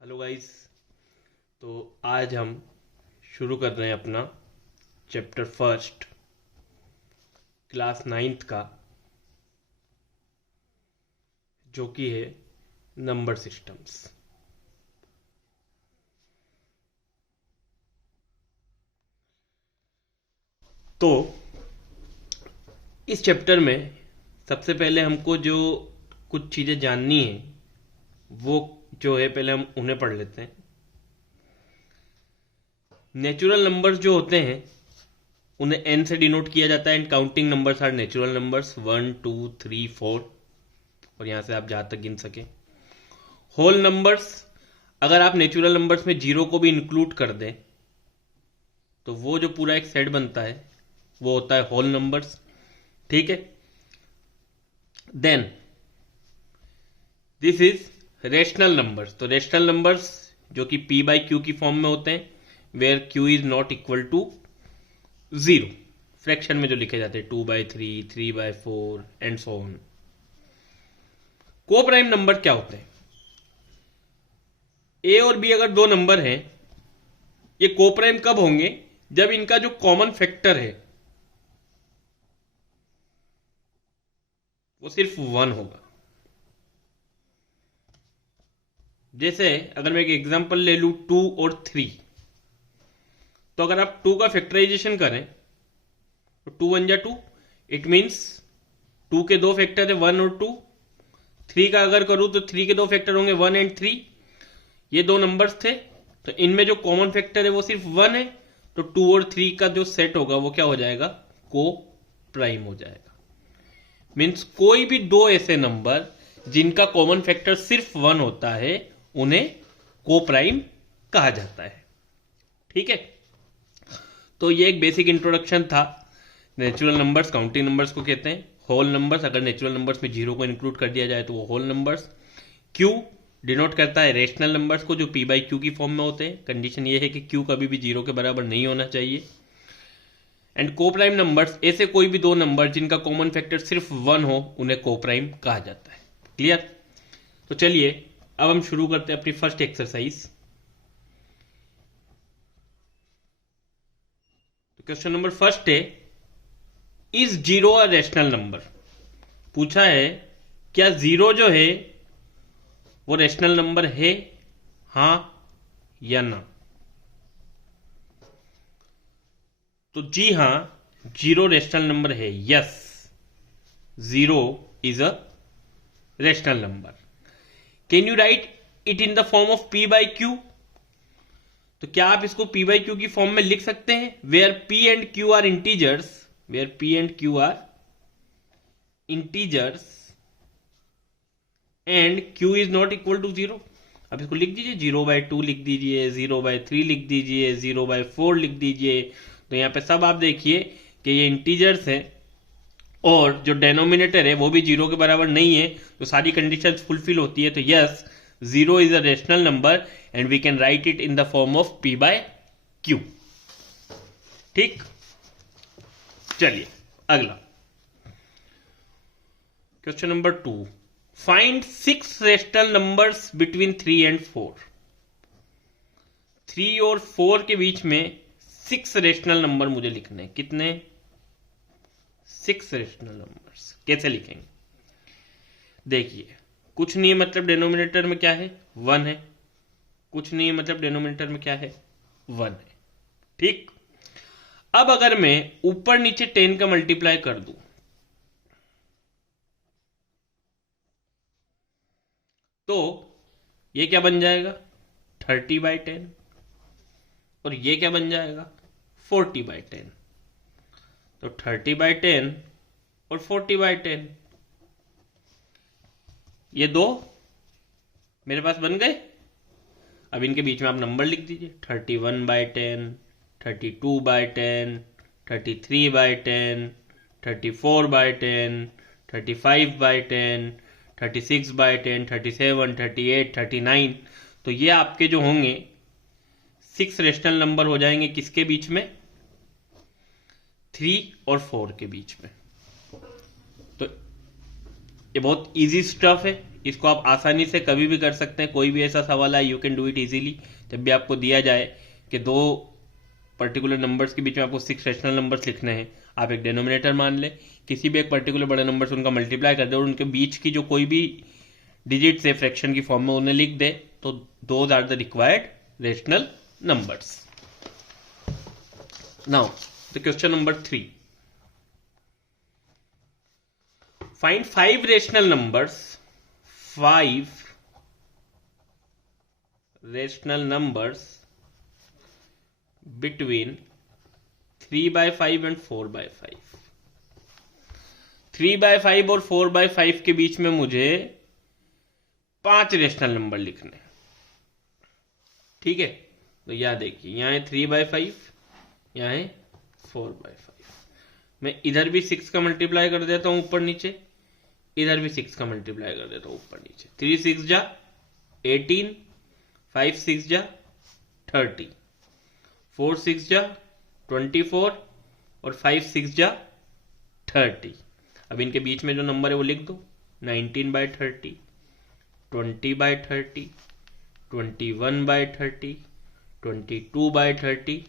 Hello guys. तो आज हम शुरू कर रहे हैं अपना चैप्टर फर्स्ट क्लास नाइन्थ का, जो कि है नंबर सिस्टम्स। तो इस चैप्टर में सबसे पहले हमको जो कुछ चीज़ें जाननी है वो जो है पहले हम उन्हें पढ़ लेते हैं। नेचुरल नंबर्स जो होते हैं उन्हें एन से डिनोट किया जाता है and counting numbers are natural numbers 1 2 3 4, और यहां से आप जहां तक गिन सकें। होल नंबर्स, अगर आप नेचुरल नंबर्स में जीरो को भी इंक्लूड कर दें तो वो जो पूरा एक सेट बनता है वो होता है होल नंबर्स। ठीक है। Then this is rational numbers. तो रेशनल नंबर्स जो कि पी बाई क्यू की फॉर्म में होते हैं, where q is not equal to zero, fraction में जो लिखे जाते हैं 2/3, 3/4 and so on. Coprime number क्या होते हैं? ए और बी अगर दो नंबर हैं, ये को प्राइम कब होंगे? जब इनका जो कॉमन फैक्टर है वो सिर्फ 1 होगा। जैसे अगर मैं एक एग्जांपल ले लूं 2 और 3, तो अगर आप 2 का फैक्टराइजेशन करें तो 2 1 जा 2, इट मीन्स 2 के दो फैक्टर है 1 और 2। 3 का अगर करूं तो 3 के दो फैक्टर होंगे 1 एंड 3। ये दो नंबर्स थे, तो इनमें जो कॉमन फैक्टर है वो सिर्फ 1 है, तो 2 और 3 का जो सेट होगा वो क्या हो जाएगा? को प्राइम हो जाएगा। मीन्स कोई भी दो ऐसे नंबर जिनका कॉमन फैक्टर सिर्फ 1 होता है उन्हें को प्राइम कहा जाता है। ठीक है। तो ये एक बेसिक इंट्रोडक्शन था। नेचुरल नंबर्स काउंटिंग नंबर्स को कहते हैं। होल नंबर्स, अगर नेचुरल नंबर्स में जीरो को इंक्लूड कर दिया जाए तो वो होल नंबर्स। क्यू डिनोट करता है रेशनल नंबर्स को जो पी बाई क्यू की फॉर्म में होते हैं। कंडीशन ये है कि क्यू कभी भी जीरो के बराबर नहीं होना चाहिए। एंड को प्राइम नंबर्स, ऐसे कोई भी दो नंबर जिनका कॉमन फैक्टर सिर्फ 1 हो उन्हें को प्राइम कहा जाता है। क्लियर? तो चलिए अब हम शुरू करते हैं अपनी first exercise. Question number first है, is zero a rational number? पूछा है क्या जीरो जो है वो रेशनल नंबर है, हां या ना? तो जी हां, जीरो रेशनल नंबर है। Yes, zero is a rational number. Can you write it in the form of p by q? तो क्या आप इसको पी बाई क्यू की फॉर्म में लिख सकते हैं? Where p and q are integers, where p and q are integers and q is not equal to zero. अब इसको लिख दीजिए, 0/2 लिख दीजिए, 0/3 लिख दीजिए, 0/4 लिख दीजिए। तो यहां पे सब आप देखिए कि ये इंटीजर्स है और जो डेनोमिनेटर है वो भी जीरो के बराबर नहीं है, तो सारी कंडीशंस फुलफिल होती है। तो yes, zero is a rational number and we can write it in the form of p by q. ठीक, चलिए अगला question number 2, find 6 rational numbers between 3 and 4। 3 और 4 के बीच में 6 रेशनल नंबर मुझे लिखने हैं। कितने? 6 रेशनल नंबर्स। कैसे लिखेंगे? देखिए, कुछ नहीं है मतलब डेनोमिनेटर में क्या है? 1 है। कुछ नहीं है मतलब डेनोमिनेटर में क्या है? 1 है। ठीक। अब अगर मैं ऊपर नीचे 10 का मल्टीप्लाई कर दूं तो ये क्या बन जाएगा? 30/10। और ये क्या बन जाएगा? 40/10। तो 30/10 और 40/10, ये दो मेरे पास बन गए। अब इनके बीच में आप नंबर लिख दीजिए, 31/10, 32/10, 33/10, 34/10, 35/10, 36/10, 37, 38, 39। तो ये आपके जो होंगे 6 रेशनल नंबर हो जाएंगे किसके बीच में? 3 और 4 के बीच में। तो ये बहुत इजी स्टफ है, इसको आप आसानी से कभी भी कर सकते हैं, कोई भी ऐसा सवाल है you can do it easily. जब भी आपको दिया जाए कि दो पर्टिकुलर नंबर्स के बीच में आपको 6 रेशनल नंबर्स लिखने हैं, आप एक डिनोमिनेटर मान लें, किसी भी एक पर्टिकुलर बड़े नंबर से उनका मल्टीप्लाई कर दे और उनके बीच की जो कोई भी डिजिट से फ्रैक्शन की फॉर्म में उन्हें लिख दे, तो those are the required rational numbers. Now the question number 3, find 5 rational numbers, 5 rational numbers between 3/5 and 4/5। 3/5 और 4/5 के बीच में मुझे 5 रेशनल नंबर लिखने हैं। ठीक है, तो यहां देखिए, यहां है 3/5, यहां है 4/5। मैं इधर भी 6 का मल्टीप्लाई कर देता हूं ऊपर नीचे, इधर भी 6 का मल्टीप्लाई कर देता हूं ऊपर नीचे। 3 6 जा 18, 5 6 जा 30, 4 6 जा 24 और 5 6 जा 30। अब इनके बीच में जो नंबर है वो लिख दो, 19/30, 20/30, 21/30, 22/30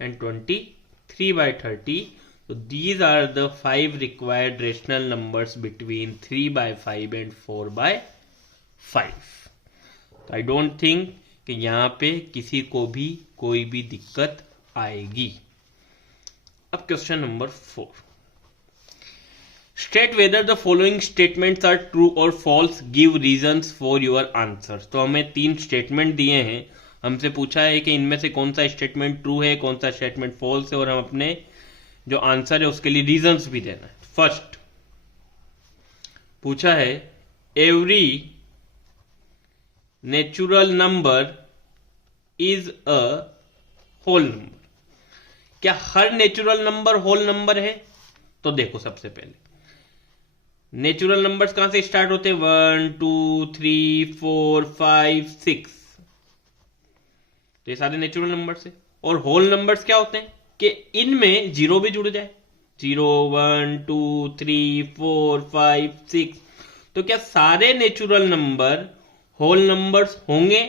and 23/30। So these are the 5 required rational numbers between 3/5 and 4/5। I don't think कि यहां पे किसी को भी कोई भी दिक्कत आएगी। अब question number 4, state whether the following statements are true और false, give reasons for your answer. तो हमें 3 स्टेटमेंट दिए हैं, हमसे पूछा है कि इनमें से कौन सा स्टेटमेंट ट्रू है, कौन सा स्टेटमेंट फॉल्स है, और हम अपने जो आंसर है उसके लिए रीजंस भी देना है। फर्स्ट पूछा है, every natural number is a whole number. क्या हर नेचुरल नंबर होल नंबर है? तो देखो, सबसे पहले नेचुरल नंबर्स कहां से स्टार्ट होते हैं? 1 2 3 4 5 6, तो ये सारे नेचुरल नंबर्स है। और होल नंबर्स क्या होते हैं कि इनमें जीरो भी जुड़ जाए, 0 1 2 3 4 5 6। तो क्या सारे नेचुरल नंबर होल नंबर्स होंगे?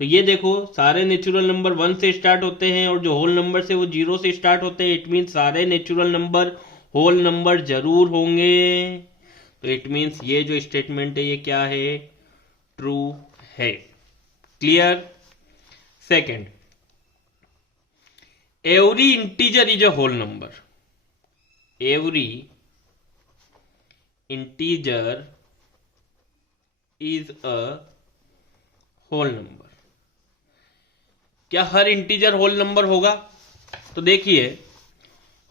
तो ये देखो, सारे नेचुरल नंबर 1 से स्टार्ट होते हैं और जो होल नंबर से वो 0 से स्टार्ट होते हैं। इट मीन्स सारे नेचुरल नंबर होल नंबर जरूर होंगे। तो इट मीन्स ये जो स्टेटमेंट है ये क्या है? ट्रू है। Clear? Second, every integer is a whole number. Every integer is a whole number. क्या हर इंटीजर होल नंबर होगा? तो देखिए,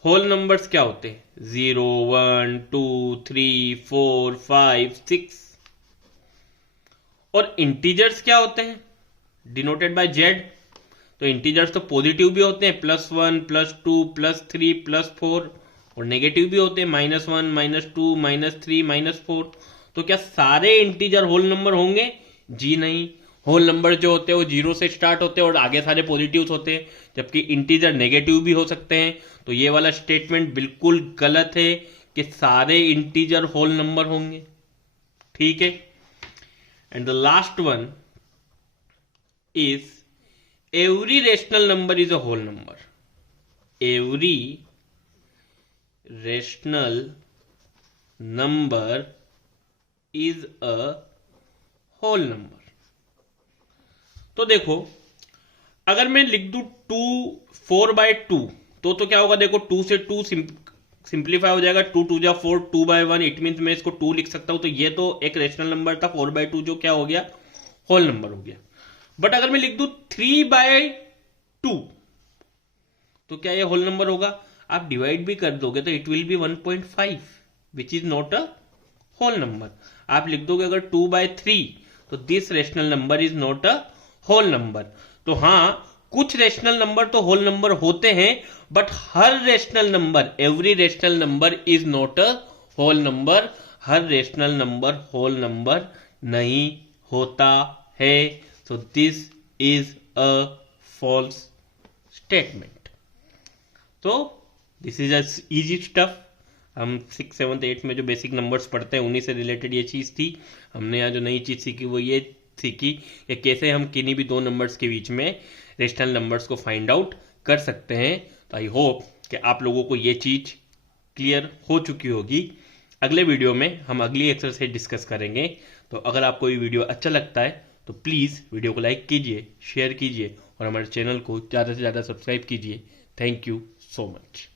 होल नंबर्स क्या होते हैं? 0 1 2 3 4 5 6। और इंटीजर्स क्या होते हैं? Denoted by Z. तो इंटीजर्स तो पॉजिटिव भी होते हैं, +1 +2 +3 +4, और नेगेटिव भी होते हैं, -1 -2 -3 -4। तो क्या सारे इंटीजर होल नंबर होंगे? जी नहीं। होल नंबर जो होते हैं वो 0 से स्टार्ट होते हैं और आगे सारे पॉजिटिव्स होते हैं, जबकि इंटीजर नेगेटिव भी हो सकते हैं। तो ये वाला स्टेटमेंट बिल्कुल गलत है कि सारे इंटीजर होल नंबर होंगे। ठीक है। And the last one is every rational number is a whole number. Every rational number is a whole number. तो देखो, अगर मैं लिख दूं 2 4/2, तो क्या होगा? देखो, 2 से 2 सिंप्लीफाई हो जाएगा, 2 2 जा 4, 2/1। इट मीन मैं इसको 2 लिख सकता हूं। तो ये तो एक रेशनल नंबर था 4/2, जो क्या हो गया? होल नंबर हो गया। बट अगर मैं लिख दूं 3/2, तो क्या ये होल नंबर होगा? आप डिवाइड भी कर दोगे तो it will be 1.5, which is not a whole number. आप लिख दोगे अगर 2/3, तो this rational number is not a whole number. तो हां, कुछ रेशनल नंबर तो होल नंबर होते हैं, बट हर rational number, every rational number is not a whole number. हर रेशनल नंबर होल नंबर नहीं होता है। So this is a false statement. तो this is a easy stuff. हम 6, 7, 8 में जो बेसिक नंबर्स पढ़ते हैं उन्हीं से रिलेटेड ये चीज़ थी। हमने यहाँ जो नई चीज़ सीखी वो ये सीखी कि कैसे हम किन्हीं भी दो नंबर्स के बीच में रेशनल नंबर्स को फाइंड आउट कर सकते हैं। तो आई होप कि आप लोगों को ये चीज़ क्लियर हो चुकी होगी। अगले वीडियो में हम अगली एक्सरसाइज डिस्कस करेंगे। तो अगर आपको ये वीडियो अच्छा लगता है तो प्लीज़ वीडियो को लाइक कीजिए, शेयर कीजिए और हमारे चैनल को ज़्यादा से ज़्यादा सब्सक्राइब कीजिए। Thank you so much.